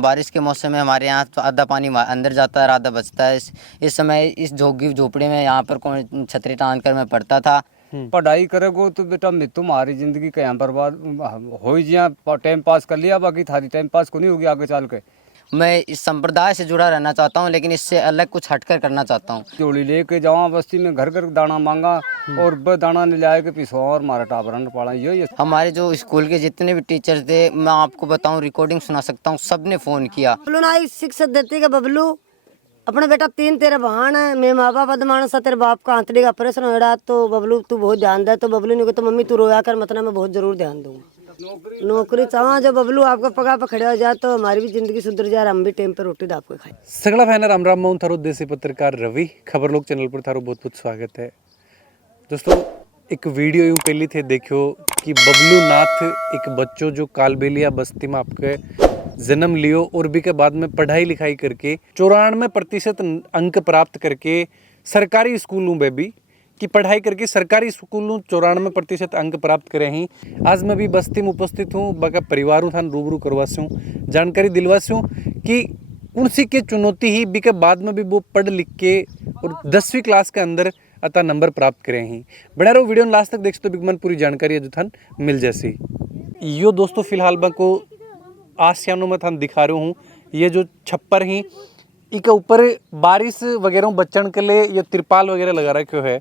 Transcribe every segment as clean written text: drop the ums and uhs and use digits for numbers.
बारिश के मौसम में हमारे यहाँ तो आधा पानी अंदर जाता है और आधा बचता है। इस समय इस झोगी झोपड़ी में यहाँ पर कौन छतरी टांग कर मैं पढ़ता था। पढ़ाई करेगो तो बेटा मैं तुम्हारी जिंदगी का यहाँ बर्बाद हो ही जिया टाइम पास कर लिया, बाकी थारी टाइम पास को नहीं होगी आगे चल के। मैं इस संप्रदाय से जुड़ा रहना चाहता हूँ, लेकिन इससे अलग कुछ हटकर करना चाहता हूँ। जोड़ी लेके जावा बस्ती में, घर घर दाना मांगा और वह दाना ले जाए के पिसवा और मारा टाबरन पड़ा। ये हमारे जो स्कूल के जितने भी टीचर थे, मैं आपको बताऊं, रिकॉर्डिंग सुना सकता हूँ, सबने फ़ोन किया। बबलू ना शिक्षा देती है बबलू अपने बेटा 3 तेरे बहन है, मैं माँ बाप बदमाश सा, तेरे बाप का आंतड़ी का ऑपरेशन हो रहा, तो बबलू तू बहुत ध्यान दे। तो बबलू ने कहा तो मम्मी तू रोया कर, मतलब मैं बहुत जरूर ध्यान दूंगा। नौकरी चाहा जो बबलू आपका पगा पर खड़े हो जाए तो हमारी भी जिंदगी सुधर जाए, हम भी टाइम पे रोटी दाप के खाए। सगड़ा फैन राम राम मैं थारो देसी पत्रकार रवि खबर लोग चैनल पर थारो बहुत बहुत स्वागत है। दोस्तों एक वीडियो यूँ पहली थे देखियो कि बबलू नाथ एक बच्चों जो कालबेलिया बस्ती में आपके जन्म लियो और भी के बाद में पढ़ाई लिखाई करके 94% अंक प्राप्त करके सरकारी स्कूलों में भी की पढ़ाई करके सरकारी स्कूलों 94% अंक प्राप्त करे ही। आज मैं भी बस्ती में उपस्थित हूँ, बाका परिवारों थान रूबरू करवासी हूँ, जानकारी दिलवासी हूँ कि उनसी की चुनौती ही भी के बाद में भी वो पढ़ लिख के और 10वीं क्लास के अंदर अतः नंबर प्राप्त करे ही। बना रहो वीडियो लास्ट तक देख तो बिगमन पूरी जानकारी है जो थान मिल जैसी। यो दोस्तों फिलहाल मैं को आसियानों में थान दिखा रहा हूँ, ये जो छप्पर ही इके ऊपर बारिश वगैरह बचन के लिए ये तिरपाल वगैरह लगा रखे है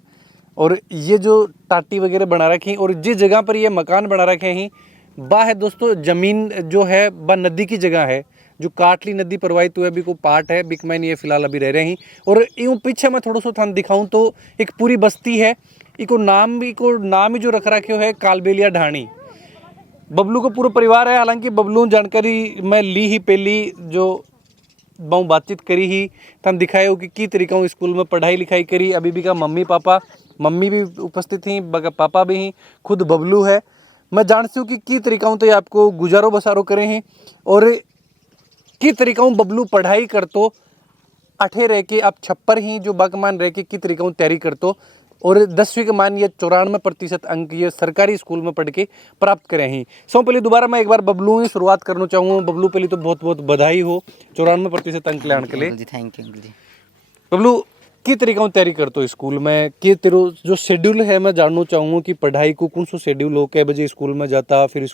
और ये जो टाटी वगैरह बना रखी और जिस जगह पर ये मकान बना रखे हैं वह है दोस्तों ज़मीन जो है वह नदी की जगह है, जो काटली नदी प्रवाहित हुए अभी को पार्ट है बिक मैन ये फिलहाल अभी रह रहे हैं। और यूँ पीछे मैं थोड़ा सा थान दिखाऊं तो एक पूरी बस्ती है, इको नाम ही जो रख रखे है कालबेलिया ढाणी। बबलू को पूरा परिवार है, हालांकि बबलू जानकारी मैं ली ही पहली जो बहु बातचीत करी ही तन दिखाए हो कि तरीका स्कूल में पढ़ाई लिखाई करी। अभी भी का मम्मी भी उपस्थित थी, पापा भी ही, खुद बबलू है। मैं जानती हूँ कि तरीका तो ये आपको गुजारो बसारो करे हैं और की तरीका बबलू पढ़ाई कर तो अठे रह के आप छप्पर ही जो बागमान रह के की तरीका तैयारी कर तो और 10वीं के मान ये 94% अंक ये सरकारी स्कूल में पढ़ के प्राप्त करे हैं। सो पहले दोबारा मैं एक बार बबलू ही शुरुआत करना चाहूँगा। बबलू पहले तो बहुत बहुत बधाई हो 94% अंक लाने के लिए। थैंक यू जी। बबलू की तरीका तैयारी करते हो स्कूल में, कि तेरो जो शेड्यूल है मैं जानना चाहूँगा कि पढ़ाई को कौन सा शेड्यूल हो, कै बजे स्कूल में जाता, फिर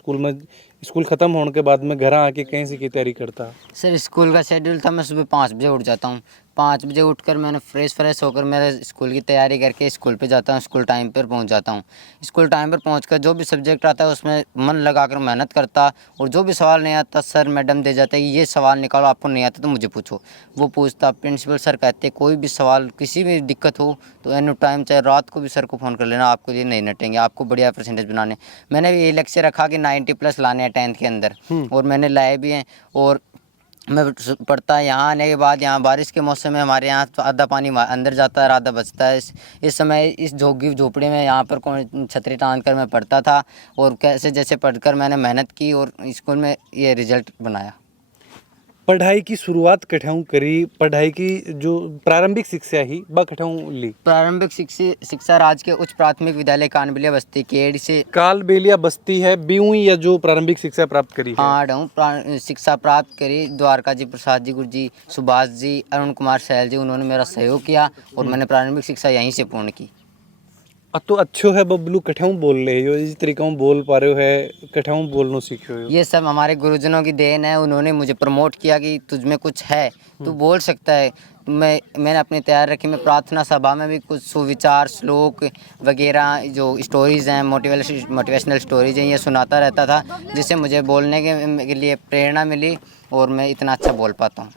स्कूल ख़त्म होने के बाद में घर आके कहीं से की तैयारी करता? सर स्कूल का शेड्यूल था, मैं सुबह 5 बजे उठ जाता हूँ। 5 बजे उठकर मैंने फ्रेश होकर मेरे स्कूल की तैयारी करके स्कूल पे जाता हूँ, स्कूल टाइम पर पहुँच जाता हूँ। स्कूल टाइम पर पहुँचकर जो भी सब्जेक्ट आता है उसमें मन लगाकर मेहनत करता और जो भी सवाल नहीं आता सर मैडम दे जाते हैं ये सवाल निकालो, आपको नहीं आता तो मुझे पूछो, वो पूछता। प्रिंसिपल सर कहते कोई भी सवाल किसी भी दिक्कत हो तो एनी टाइम चाहे रात को भी सर को फ़ोन कर लेना, आपको ये नहीं नटेंगे, आपको बढ़िया परसेंटेज बनाने। मैंने भी ये लक्ष्य रखा कि 90+ लाने हैं 10th के अंदर और मैंने लाए भी हैं। और मैं पढ़ता यहाँ आने के बाद, यहाँ बारिश के मौसम में हमारे यहाँ तो आधा पानी अंदर जाता है और आधा बचता है। इस समय इस झोगी झोपड़ी में यहाँ पर कौन छतरी टांग कर मैं पढ़ता था और कैसे जैसे पढ़कर मैंने मेहनत की और स्कूल में ये रिजल्ट बनाया। पढ़ाई की शुरुआत कठाऊँ करी, पढ़ाई की जो प्रारंभिक शिक्षा ही बा कठाऊँ ली? प्रारंभिक शिक्षा राज्य के उच्च प्राथमिक विद्यालय कालबेलिया बस्ती केड़ी से। कालबेलिया बस्ती है बीवी या जो प्रारंभिक शिक्षा प्राप्त करी है? हाँ ढूँ शिक्षा प्राप्त करी। द्वारका जी प्रसाद जी गुरु जी, सुभाष जी, अरुण कुमार सहल जी, उन्होंने मेरा सहयोग किया और मैंने प्रारंभिक शिक्षा यहीं से पूर्ण की। तो अच्छो है बबलू कठाऊँ बोल रहे हो, इस तरीका बोल पा रहे हो है, कठाऊँ बोलना सीखे हो? ये सब हमारे गुरुजनों की देन है, उन्होंने मुझे प्रमोट किया कि तुझमें कुछ है, तू बोल सकता है। मैंने अपनी तैयार रखी। मैं प्रार्थना सभा में भी कुछ सुविचार श्लोक वगैरह जो स्टोरीज़ हैं, मोटिवेशनल स्टोरीज हैं, ये सुनाता रहता था, जिससे मुझे बोलने के लिए प्रेरणा मिली और मैं इतना अच्छा बोल पाता हूँ।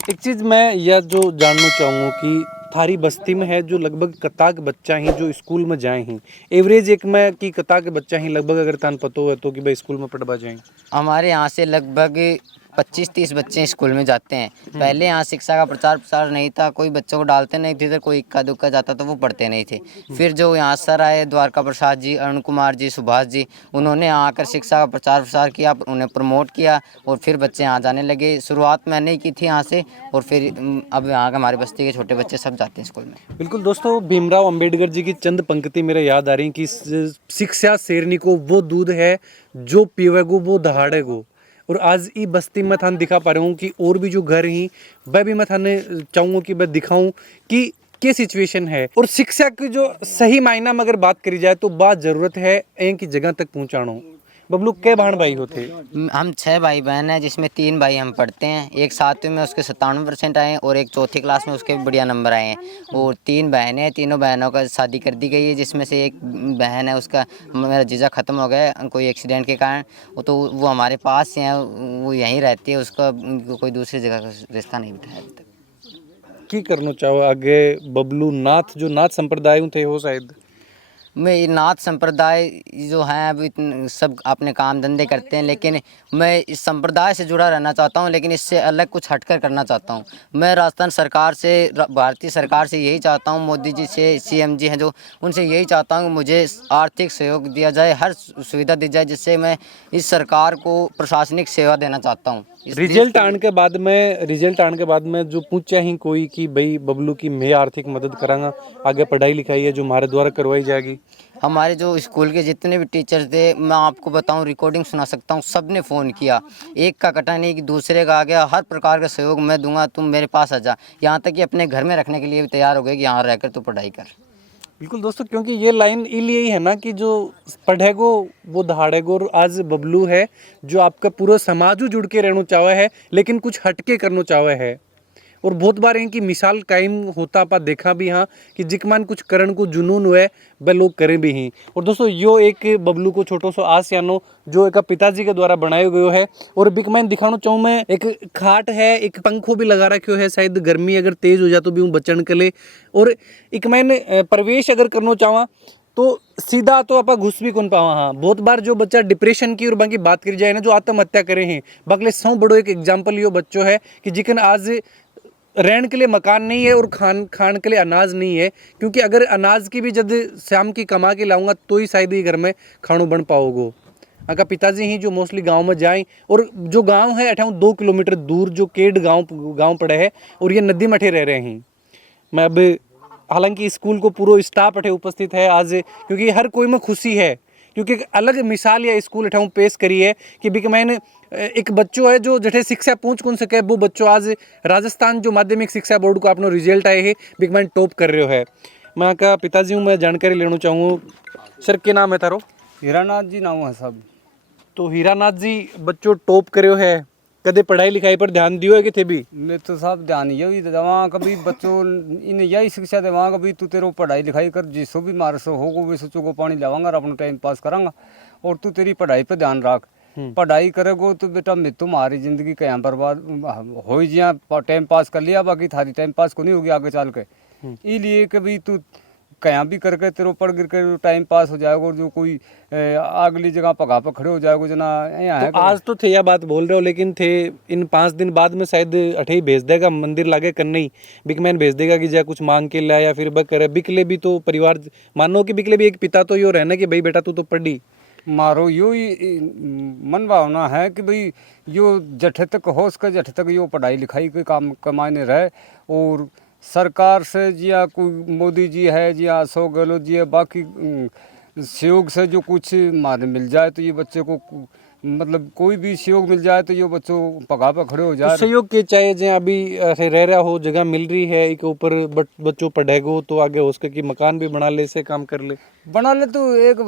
एक चीज़ मैं यह जो जानना चाहूँगा कि थारी बस्ती में है जो लगभग कताक बच्चा ही जो स्कूल में जाए हैं, एवरेज एक में कि कताक बच्चा ही लगभग अगर तान पतो है तो कि भाई स्कूल में पढ़वा जाए? हमारे यहाँ से लगभग 25-30 बच्चे स्कूल में जाते हैं। पहले यहाँ शिक्षा का प्रचार प्रसार नहीं था, कोई बच्चों को डालते नहीं थे, तो कोई इक्का दुक्का जाता तो वो पढ़ते नहीं थे। फिर जो यहाँ सर आए द्वारका प्रसाद जी, अरुण कुमार जी, सुभाष जी, उन्होंने यहाँ आकर शिक्षा का प्रचार प्रसार किया, उन्हें प्रमोट किया और फिर बच्चे यहाँ जाने लगे। शुरुआत मैंने ही की थी यहाँ से और फिर अब यहाँ के हमारे बस्ती के छोटे बच्चे सब जाते हैं स्कूल में। बिल्कुल दोस्तों, भीमराव अंबेडकर जी की चंद पंक्ति मेरे याद आ रही कि शिक्षा शेरनी को वो दूध है जो पीवेगो वो दहाड़ेगो। और आज ई बस्ती में थान दिखा पा रहा हूँ कि और भी जो घर ही वह भी मैं थाने चाहूँगा कि मैं दिखाऊँ कि क्या सिचुएशन है। और शिक्षा की जो सही मायना में अगर बात करी जाए तो बात ज़रूरत है एक ही जगह तक पहुँचाना। बबलू के भाण भाई होते? हम 6 भाई बहन हैं, जिसमें 3 भाई हम पढ़ते हैं। एक 7वीं में उसके 97% आए हैं और एक 4थी क्लास में उसके भी बढ़िया नंबर आए हैं। और 3 बहनें हैं, तीनों बहनों का शादी कर दी गई है, जिसमें से एक बहन है उसका मेरा जीजा ख़त्म हो गया है कोई एक्सीडेंट के कारण। तो वो हमारे पास ही है, वो यहीं रहती है, उसका कोई दूसरी जगह का रिश्ता नहीं बिठाया अभी तक। की करना चाहो आगे? बबलू नाथ जो नाथ संप्रदाय थे वो शायद मैं ये नाथ संप्रदाय जो हैं अब इतने सब अपने काम धंधे करते हैं, लेकिन मैं इस संप्रदाय से जुड़ा रहना चाहता हूं, लेकिन इससे अलग कुछ हटकर करना चाहता हूं। मैं राजस्थान सरकार से, भारतीय सरकार से यही चाहता हूं, मोदी जी से, सीएम जी हैं जो, उनसे यही चाहता हूं कि मुझे आर्थिक सहयोग दिया जाए, हर सुविधा दी जाए, जिससे मैं इस सरकार को प्रशासनिक सेवा देना चाहता हूँ। रिजल्ट आने के बाद में जो पूछा ही कोई कि भाई बबलू की मैं आर्थिक मदद करांगा, आगे पढ़ाई लिखाई है जो हमारे द्वारा करवाई जाएगी। हमारे जो स्कूल के जितने भी टीचर्स थे, मैं आपको बताऊं, रिकॉर्डिंग सुना सकता हूं, सब ने फ़ोन किया, एक का कटा नहीं कि दूसरे का आ गया। हर प्रकार का सहयोग मैं दूंगा, तुम मेरे पास आ जा, यहाँ तक कि अपने घर में रखने के लिए भी तैयार हो गए कि यहाँ रहकर तू पढ़ाई कर। बिल्कुल दोस्तों, क्योंकि ये लाइन इसलिए ही है ना कि जो पढ़ेगो वो दहाड़ेगो। और आज बबलू है जो आपका पूरा समाज जुड़ के रहना चाहे है, लेकिन कुछ हटके करना चाहे है। और बहुत बार इनकी मिसाल कायम होता आपा देखा भी हाँ कि जिकमान कुछ करण को जुनून हुए वह लोग करें भी ही। और दोस्तों यो एक बबलू को छोटो सो आसियानो जो एक पिताजी के द्वारा बनाया गयो है। और बिक मैं दिखाना चाहूँ, मैं एक खाट है, एक पंखो भी लगा रखो है, शायद गर्मी अगर तेज हो जाए तो भी हूँ बचन के लिए। और एक मैंने प्रवेश अगर करना चाहवा तो सीधा तो आप घुस भी कौन पावा। हाँ, बहुत बार जो बच्चा डिप्रेशन की और बाकी बात करी जाए ना, जो आत्महत्या करे हैं, बगले सौ बड़ो एक एग्जाम्पल यो बच्चों है कि जिकन आज रहने के लिए मकान नहीं है और खान के लिए अनाज नहीं है। क्योंकि अगर अनाज की भी जब शाम की कमा के लाऊंगा तो ही शायद ही घर में खानों बन पाओगो। अगर पिताजी ही जो मोस्टली गांव में जाएं, और जो गांव है अठाऊ 2 किलोमीटर दूर जो केड गांव पड़े है, और ये नदी मठे रह रहे हैं। मैं अब हालांकि स्कूल को पूरा स्टाफ अठे उपस्थित है आज, क्योंकि हर कोई में खुशी है, क्योंकि एक अलग मिसाल या स्कूल अठाऊ पेश करी है कि बिक मैंने एक बच्चों है जो जठे शिक्षा पहुंच कौन सके, वो बच्चों आज राजस्थान जो माध्यमिक शिक्षा बोर्ड को अपना रिजल्ट आए है बिक मैंने टॉप कर रहे हो है। मैं का पिताजी हूँ, मैं जानकारी लेना चाहूँ। सर क्या नाम है तारो? हीरानाथ जी नाम है सब। तो हीरानाथ जी बच्चों टॉप करे है, कदे पढ़ाई लिखाई पर ध्यान दियो है कि थे भी? मैं तो सब ध्यान यही वहाँ कभी बच्चों इन यही शिक्षा दे, वहाँ कभी तू तेरे पढ़ाई लिखाई कर, जिसो भी मार सो होगो वे सोचो को पानी लावांगा और अपना टाइम पास करांगा, और तू तेरी पढ़ाई पे ध्यान रख। पढ़ाई करेगो तो बेटा मैं तुम्हारी जिंदगी कहीं बर्बाद हो जिया, टाइम पास कर लिया, बाकी थारी टाइम पास को नहीं होगी आगे चल के। इसलिए कभी तू कहीं भी करके तेरे ऊपर गिर कर टाइम पास हो जाएगा, और जो कोई अगली जगह पगा पर खड़े हो जाएगा जना यहाँ है। तो आज तो थे यह बात बोल रहे हो, लेकिन थे इन 5 दिन बाद में शायद अठे ही भेज देगा मंदिर लागे करने ही, बिकमैन भेज देगा कि जा कुछ मांग के लाया या फिर बक करे। बिकले भी तो परिवार मानो कि बिकले भी एक पिता तो यो रहना कि भाई बेटा तू तो पढ़ी। मारो यो ही मन भावना है कि भाई यो जठे तक हो सके, जठे तक यो पढ़ाई लिखाई के काम कमाने रहे। और सरकार से जिया कोई मोदी जी है, जिया अशोक गहलोत जी है, बाकी सहयोग से जो कुछ मारे मिल जाए तो ये बच्चे को, मतलब कोई भी सहयोग मिल जाए तो ये बच्चों पगा पर खड़े हो जाए। तो सहयोग के चाहे जो अभी ऐसे रह रहा हो, जगह मिल रही है एक ऊपर बच्चों पढ़ेगो तो आगे हो सके कि मकान भी बना ले, से काम कर ले, बना ले। तो एक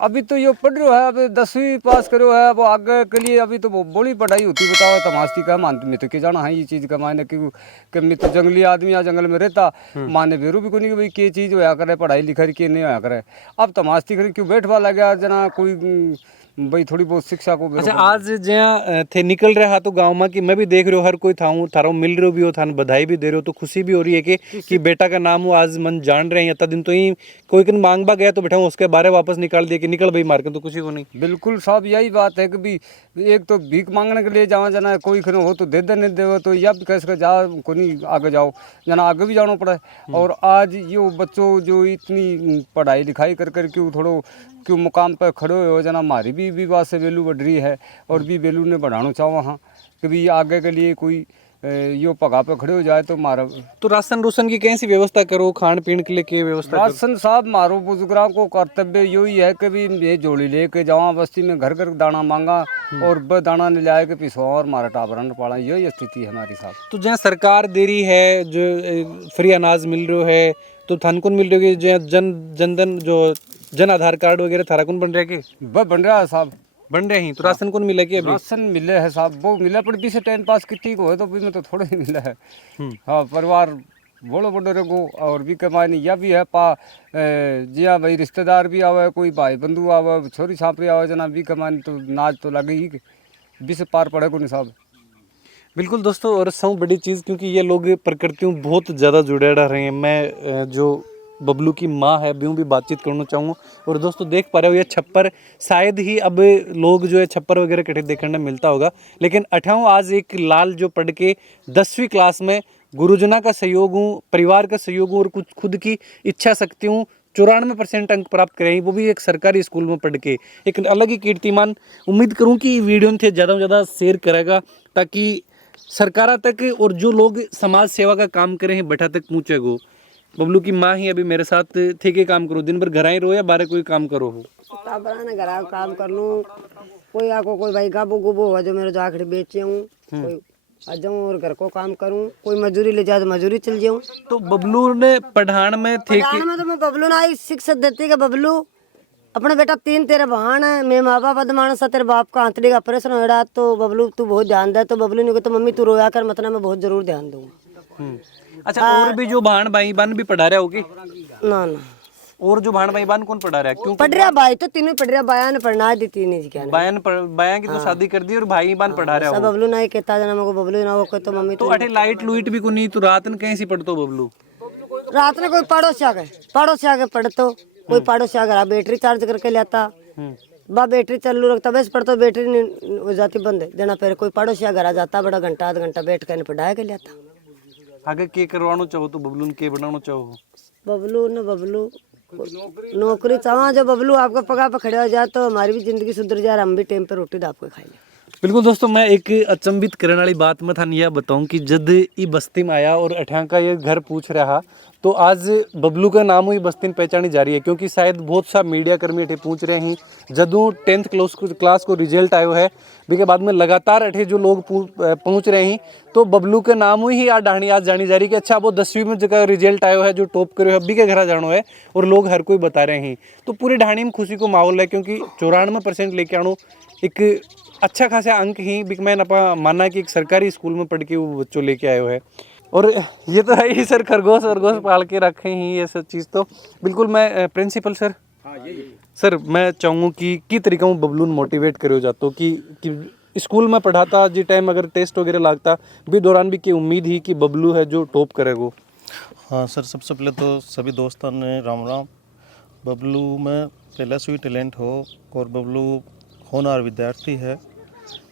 अभी तो ये पढ़ रहा है, अभी 10वीं पास करो है, अब आगे के लिए अभी तो बड़ी पढ़ाई होती। बताओ तमाशती का मानते में तो क्या जाना है ये चीज़ का मायने, कि मैं तो जंगली आदमी या जंगल में रहता, माने बेरू भी को नहीं कि भाई क्या चीज़ होया करे, पढ़ाई लिखाई के नहीं होया करे। अब तमाशती करें क्यों बैठवा लगा जना कोई भाई थोड़ी बहुत शिक्षा को। अच्छा, आज जहाँ थे निकल रहा तो गांव में कि मैं भी देख रहा हूँ हर कोई थारो मिल रहे हो भी हो, थान बधाई भी दे रहे हो, तो खुशी भी हो रही है कि बेटा का नाम हो आज मन जान रहे हैं। इतना दिन तो ही कोई कन मांगबा गया तो बैठा उसके बारे वापस निकाल दिया कि निकल भाई मार के, तो खुशी को नहीं। बिल्कुल साहब यही बात है कि भी एक तो भीख मांगने के लिए जावा जाना है, कोई खनो हो तो दे दे, नहीं दे तो या भी कैसे जा को नहीं आगे जाओ जना आगे भी जाना पड़ा। और आज यो बच्चों जो इतनी पढ़ाई लिखाई कर कर क्यों थोड़ो क्यों मुकाम पर खड़े हो जना, हमारी भी विवाह से वैल्यू बढ़ रही है और भी वैल्यू ने बढ़ाना चाहो हाँ कि भी आगे के लिए कोई यो पगा पे खड़े हो जाए तो मारा तो राशन रूसन की कैसी व्यवस्था करो, खान पीन के लिए क्या व्यवस्था करो? राशन साहब मारो बुजुर्गों को कर्तव्य यही है कि भी ये जोड़ी लेके जावा बस्ती में घर घर दाना मांगा और ब दाना ले जाए के पिसवा और मारा टाबरन पाला, यही स्थिति है हमारी साहब। तो जहाँ सरकार दे रही है जो फ्री अनाज मिल रहा है तो थानकुन मिल रही है, जहाँ जनधन जो जन आधार कार्ड वगैरह थाराकुन बन रहा है कि वह बन रहा है साहब, बन रहे हैं? तो राशन कौन मिला कि अभी? राशन मिले है साहब, वो मिला पर भी से टाइम पास कितनी को है तो भी में तो थोड़े ही मिला है। हाँ परिवार बोलो बड़े को और भी कमाई नहीं, यह भी है जी हाँ भाई रिश्तेदार भी आवे, कोई भाई बंधु आवे, छोरी छापरी आवे, जना भी कमाई तो नाच तो लगे ही भी से पार पड़े को नहीं साहब। बिल्कुल दोस्तों, और सब बड़ी चीज़ क्योंकि ये लोग प्रकृति में बहुत ज़्यादा जुड़े रह रहे हैं। मैं जो बबलू की माँ है भी बातचीत करना चाहूँगा। और दोस्तों देख पा रहे हो ये छप्पर, शायद ही अब लोग जो है छप्पर वगैरह कटे देखने मिलता होगा, लेकिन अठाऊँ आज एक लाल जो पढ़ के 10वीं क्लास में गुरुजना का सहयोग हूँ, परिवार का सहयोग हूँ और कुछ खुद की इच्छा शक्ति हूँ 94% अंक प्राप्त करें, वो भी एक सरकारी स्कूल में पढ़ के, एक अलग ही कीर्तिमान। उम्मीद करूँ कि वीडियो में ज़्यादा से ज़्यादा शेयर करेगा ताकि सरकारा तक और जो लोग समाज सेवा का काम करे हैं बैठा तक पहुँचेगो। बबलू की माँ ही अभी मेरे साथ थे के काम करो, दिन भर घर ही रहो या बाहर कोई काम करो हो? घर काम कर लूँ, कोई आको कोई भाई गाबो गुबो हो जो मेरे जो आखिरी बेचे हूँ, कोई आ जाऊँ और घर को काम करूँ, कोई मजदूरी ले जाए तो मजदूरी चल जाऊँ। तो बबलू ने पढ़ान में थे कि में तो मैं बबलू ना आई शिक्षा देती कि बबलू अपने बेटा 3 तेरे बहन है, मैं माँ बाप बदमाश सा, तेरे बाप का आंतड़ी का ऑपरेशन हो रहा तो बबलू तू बहुत ध्यान दे। तो बबलू ने कहा तो मम्मी तू रोया कर मतलब मैं बहुत जरूर ध्यान दूंगा। अच्छा, और भी जो भाण भाई बहन भी पढ़ा रहे होगे? ना ना और जो भाण भाई बहन कौन पढ़ा रहा है? क्यों पढ़ रहा भाई तो तीनों पढ़ रहा, बाया ने पढ़ना दी तीन क्या बयान की तो शादी कर दी और भाई बहन पढ़ा रहा सब हो? बबलू ना ही कहता जना मको बबलू ना वो कहते मम्मी तो अठे लाइट लुइट भी को नहीं, तो रात में कैसी पढ़तो बबलू? रात में कोई पड़ोस से आके पढ़तो, कोई पड़ोस से आकर बैटरी चार्ज करके लाता, बा बैटरी चालू रखता, बस पढ़तो बैटरी नहीं हो जाती बंद देना, फिर कोई पड़ोस से घर आ जाता, बड़ा घंटा आधा घंटा बैठ कर पढ़ाया के लाता। आगे के करवाना चाहो तो बबलू ने के बनाना चाहो? बबलू नौकरी चाहा जो बबलू आपका पगा पे खड़े हो जाए तो हमारी भी जिंदगी सुधर जाए, हम भी टाइम पे रोटी डाल के खाई ले। बिल्कुल दोस्तों, मैं एक अचंभित करने वाली बात मैं थाने यह बताऊं कि जब ये बस्ती में आया और अठा का ये घर पूछ रहा तो आज बबलू का नाम ही बस्ती में पहचानी जा रही है, क्योंकि शायद बहुत सा मीडिया कर्मी अठे पूछ रहे हैं जदों 10th क्लास को रिजल्ट आयो है भी के बाद में लगातार अठे जो लोग पहुंच रहे हैं तो बबलू के नाम ही आज ढाणी आज जानी जा रही है कि अच्छा वो 10वीं में जगह रिजल्ट आयो है जो टॉप करो है अभी के घर जानो है, और लोग हर कोई बता रहे हैं। तो पूरी ढाणी में खुशी को माहौल है, क्योंकि 94% लेके आनो एक अच्छा खासा अंक ही बिकमैन अपा माना कि एक सरकारी स्कूल में पढ़ के वो बच्चों लेके आयो है। और ये तो है ही सर, खरगोश पाल के रखे ही ये सब चीज़। तो बिल्कुल मैं प्रिंसिपल सर मैं चाहूँगा कि की तरीका हूँ बबलू मोटिवेट करो जातो कि स्कूल में पढ़ाता जी टाइम अगर टेस्ट वगैरह लगता भी दौरान भी की उम्मीद ही कि बबलू है जो टॉप करेगो। हाँ सर, सबसे पहले तो सभी दोस्तों ने राम राम। बबलू में पहले से ही टैलेंट हो और बबलू होनहार विद्यार्थी है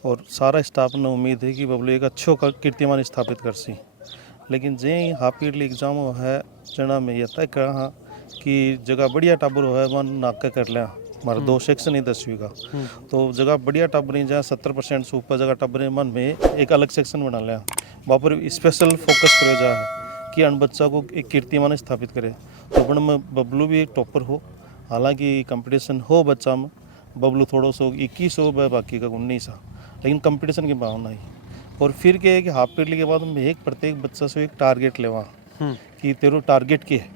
और सारा स्टाफ ने उम्मीद है कि बबलू एक अच्छो का कीर्तिमान स्थापित कर सी। लेकिन जे हाफ ईयरली एग्जाम है जना में यह तय करा कि जगह बढ़िया टाबर है वन नाका कर लिया हमारा 2 सेक्शन ही 10वीं का, तो जगह बढ़िया टाबर जहाँ 70% से ऊपर जगह टाबर मन में एक अलग सेक्शन बना लिया, वहाँ पर स्पेशल फोकस करो जा है कि अन बच्चा को एक कीर्तिमान स्थापित करे। तो बन में बबलू भी एक टॉपर हो, हालांकि कंपटीशन हो बच्चा में बबलू थोड़ा सो 21 हो बाकी का 19 है, लेकिन कंपटीशन की भावना ही। और फिर क्या है कि हाफ ईयरली के बाद में एक प्रत्येक बच्चा से एक टारगेट लेवा कि तेरो टारगेट क्या है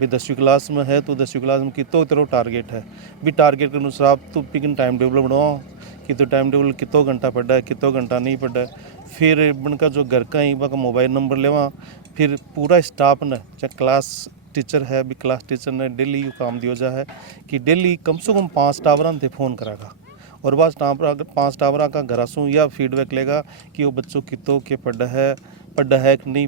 भी 10वीं क्लास में है तो 10वीं क्लास में कितो तेरो टारगेट है भी टारगेट के अनुसार आप तो पिकन टाइम टेबल बनाओ कि तो टाइम टेबल कितो घंटा पढ़ा है कितो घंटा नहीं पढ़ा है। फिर उनका जो घर का ही वह मोबाइल नंबर लेवा, फिर पूरा स्टाफ ने चाहे क्लास टीचर है भी क्लास टीचर ने डेली काम दिया जा है कि डेली कम से कम 5 टावरान थे फ़ोन करागा और बस 5 टावरा का घर आसूँ या फीडबैक लेगा कि वो बच्चों कितो के पढ़ा है कि नहीं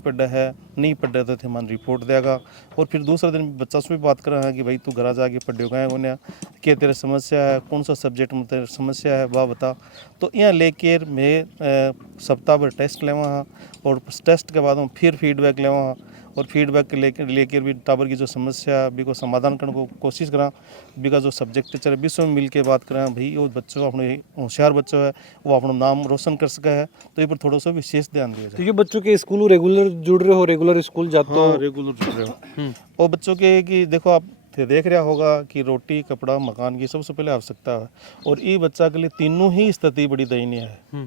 पढ़ा तो थे मन रिपोर्ट देगा। और फिर दूसरे दिन बच्चा से भी बात कर रहा है कि भाई तू घर जाके पढ़ो गए होने क्या तेरे समस्या है, कौन सा सब्जेक्ट में तेरे समस्या है वह बता। तो यहाँ लेकर मैं सप्ताह भर टेस्ट लेवा और टेस्ट के बाद में फिर फीडबैक लेवा और फीडबैक लेकर भी टाबर की जो समस्या भी को समाधान करने को कोशिश करा। भी का जो सब्जेक्ट टीचर है विश्व में मिल के बात करें भाई वो बच्चों अपने होशियार बच्चों है वो अपना नाम रोशन कर सका है, तो ये पर थोड़ा सा विशेष ध्यान दिया तो जाए। ये बच्चों के स्कूल रेगुलर जुड़ रहे हो, रेगुलर स्कूल जाते हो? हाँ, रेगुलर जुड़ रहे हो। और बच्चों के कि देखो आप देख रहा होगा कि रोटी कपड़ा मकान की सबसे पहले आवश्यकता है, और ये बच्चा के लिए तीनों ही स्थिति बड़ी दयनीय है।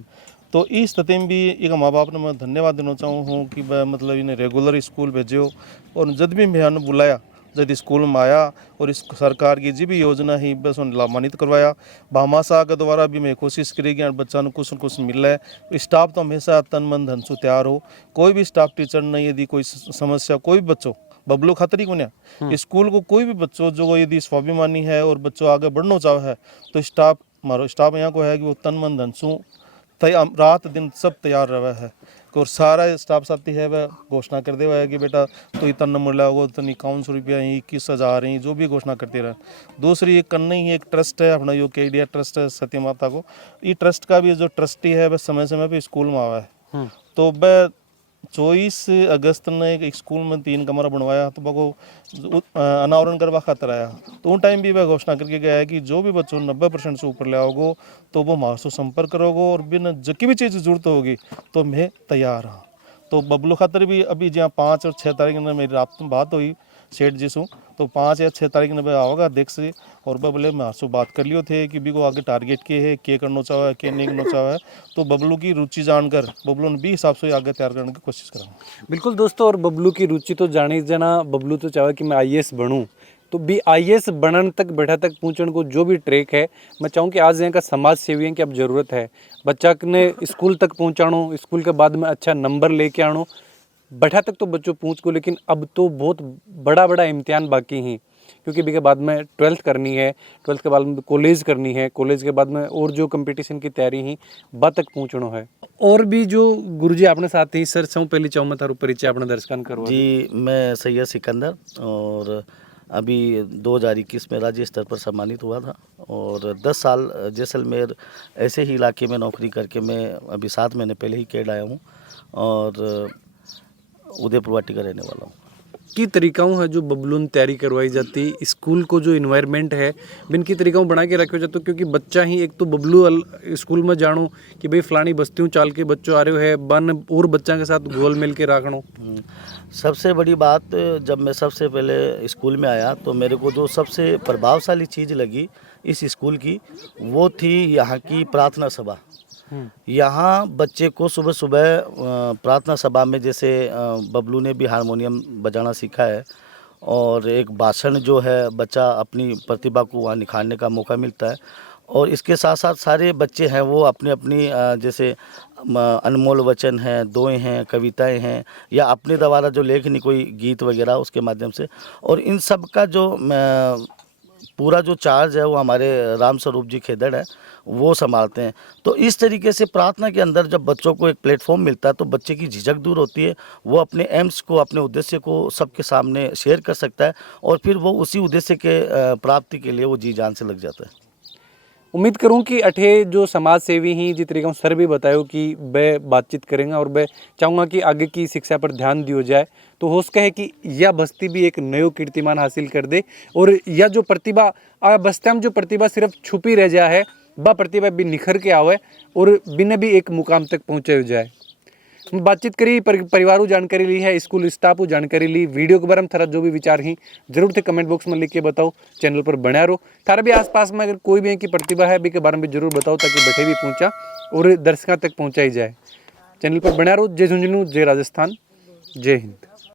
तो इस स्थिति में भी एक माँ बाप ने मैं धन्यवाद देना चाहूँ हूँ कि मतलब इन्हें रेगुलर स्कूल भेजो, और जब भी मैंने बुलाया जब स्कूल में आया और इस सरकार की जी भी योजना ही बस उन्हें लाभान्वित करवाया। भामाशाह के द्वारा भी मैं कोशिश करी कि बच्चा ने कुछ न कुछ मिल रहा है। स्टाफ तो हमेशा तन मन धन से तैयार हो, कोई भी स्टाफ टीचर नहीं यदि कोई समस्या कोई भी बच्चों बबलू खातर ही को स्कूल को कोई भी बच्चों जो यदि स्वाभिमानी है और बच्चों आगे बढ़ना चाहे है तो स्टाफ हमारा स्टाफ यहाँ को है कि वो तन मन धन सु रात दिन सब तैयार रहा है। और सारा स्टाफ साथी है वह घोषणा कर दे हुआ है कि बेटा तो इतना नंबर लाओगे तो 5100 रुपया ही 21,000 ही जो भी घोषणा करते रहे। दूसरी एक कन्ने ही एक ट्रस्ट है अपना, यो केडिया ट्रस्ट है सती माता को, ये ट्रस्ट का भी जो ट्रस्टी है वह समय समय पे स्कूल में आवा है। तो वह 24 अगस्त ने एक स्कूल में 3 कमरा बनवाया, तो वो अनावरण करवा खातर आया। तो उन टाइम भी वह घोषणा करके गया है कि जो भी बच्चों 90% से ऊपर ले आओगे तो वो हमारे से संपर्क करोगे और बिना जकी भी चीज़ जरूरत होगी तो मैं तैयार हाँ। तो बबलू खातर भी अभी जहाँ 5 और 6 तारीख में मेरी रात में बात हुई सेठ जी से, तो 5 या 6 तारीख में आओगा देख से, और वह बोले मैं आपसे बात कर लियो थे कि भी को आगे टारगेट के है के करना चाहो है के नहीं करना चाहो है। तो बबलू की रुचि जानकर बबलू ने भी हिसाब से आगे तैयार करने की कोशिश करा। बिल्कुल दोस्तों, और बबलू की रुचि तो जाने जाना, बबलू तो चाहे कि मैं आईएएस बनूं, तो भी आईएएस बनने तक बैठा तक पहुँचने को जो भी ट्रैक है, मैं चाहूँ कि आज यहाँ का समाज सेवियों की अब ज़रूरत है। बच्चा ने स्कूल तक पहुँचाणो, स्कूल के बाद में अच्छा नंबर लेके आनो, बैठा तक तो बच्चों पहुँच को, लेकिन अब तो बहुत बड़ा इम्तिहान बाकी ही, क्योंकि भी के बाद में 12th करनी है, 12th के बाद में कॉलेज करनी है, कॉलेज के बाद में और जो कंपटीशन की तैयारी ही बाद तक पहुँचना है। और भी जो गुरुजी अपने साथ ही सर चाहूँ पहले चाहूँ मैं थारू परिचय अपने दर्शकन करो। जी, मैं सैयद सिकंदर, और अभी 2021 में राज्य स्तर पर सम्मानित हुआ था, और 10 साल जैसलमेर ऐसे ही इलाके में नौकरी करके मैं अभी 7 महीने पहले ही कैड आया हूँ, और उदयपुर वाटी का रहने वाला हूँ। की तरीकाओं है जो बबलून तैयारी करवाई जाती, स्कूल को जो इन्वायरमेंट है बिन की तरीकाओं बना के रखे जाते, क्योंकि बच्चा ही एक तो बबलू स्कूल में जानो कि भाई फलानी बस्तियों चाल के बच्चों आ रहे है बन और बच्चा के साथ घोल मिल के रखनो। सबसे बड़ी बात, जब मैं सबसे पहले स्कूल में आया तो मेरे को जो सबसे प्रभावशाली चीज़ लगी इस स्कूल की, वो थी यहाँ की प्रार्थना सभा। यहाँ बच्चे को सुबह सुबह प्रार्थना सभा में, जैसे बबलू ने भी हारमोनियम बजाना सीखा है, और एक भाषण जो है बच्चा अपनी प्रतिभा को वहाँ निखारने का मौका मिलता है। और इसके साथ साथ सारे बच्चे हैं वो अपनी अपनी जैसे अनमोल वचन हैं, दोएं हैं, कविताएं हैं, या अपने द्वारा जो लेखनी कोई गीत वगैरह उसके माध्यम से, और इन सब का जो पूरा जो चार्ज है वो हमारे राम स्वरूप जी खेदड़ है वो संभालते हैं। तो इस तरीके से प्रार्थना के अंदर जब बच्चों को एक प्लेटफॉर्म मिलता है तो बच्चे की झिझक दूर होती है, वो अपने एम्स को, अपने उद्देश्य को सबके सामने शेयर कर सकता है, और फिर वो उसी उद्देश्य के प्राप्ति के लिए वो जी जान से लग जाता है। उम्मीद करूं कि अठे जो समाज सेवी ही जिस तरीके सर भी बतायो कि वे बातचीत करेंगे, और मैं चाहूँगा कि आगे की शिक्षा पर ध्यान दियो जाए, तो हो सके है कि यह बस्ती भी एक नयो कीर्तिमान हासिल कर दे, और यह जो प्रतिभा बस्तियाँ में जो प्रतिभा सिर्फ छुपी रह जाए है, वह प्रतिभा भी निखर के आवे और बिना भी एक मुकाम तक पहुँचे जाए। बातचीत करी, परिवारों जानकारी ली है, स्कूल स्टाफ जानकारी ली, वीडियो के बारे में थारा जो भी विचार ही जरूर थे कमेंट बॉक्स में लिख के बताओ। चैनल पर बना रहो, थारा भी आसपास में अगर कोई भी की प्रतिभा है भी के बारे में जरूर बताओ, ताकि बैठे भी पहुंचा और दर्शकों तक पहुंचाई जाए। चैनल पर बना रहो। जय झुंझुनू, जय राजस्थान, जय हिंद।